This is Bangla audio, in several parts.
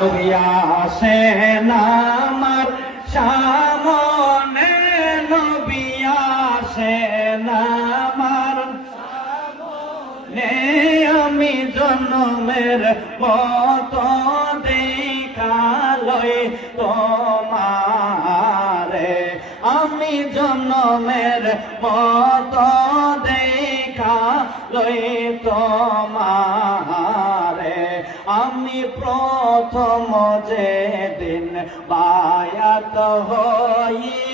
নবী আসেন আমার সামনে, নবী আসেন আমার সামনে, আমি জন্মের মতো দেখালই তোমারে, আমি জন্মের মতো দেখালই তোমারে, আমি প্রথম যেদিন বায়াত হইলাম,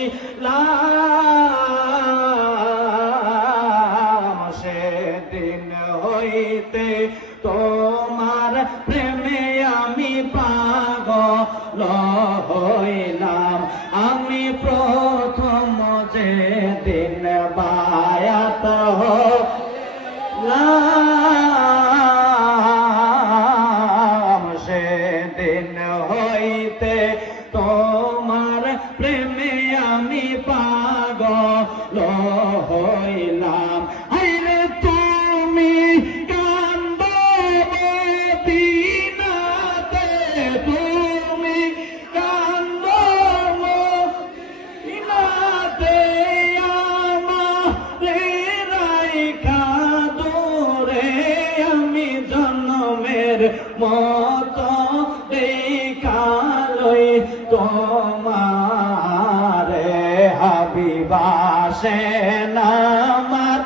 সেদিন হইতে তোমার প্রেমে আমি পাগল হইলাম, আমি প্রথম যেদিন বায়াত হইলাম, সেদিন হইতে তোমার প্রেমে আমি পাগল হইলাম। আইরে তুমি কান্দো মদিনাতে, তুমি কান্দো মদিনাতে, আমারে রাইখা দূরে, আমি জন্মের মতো দেখালই তোমারে, হাবিব আসেন আমার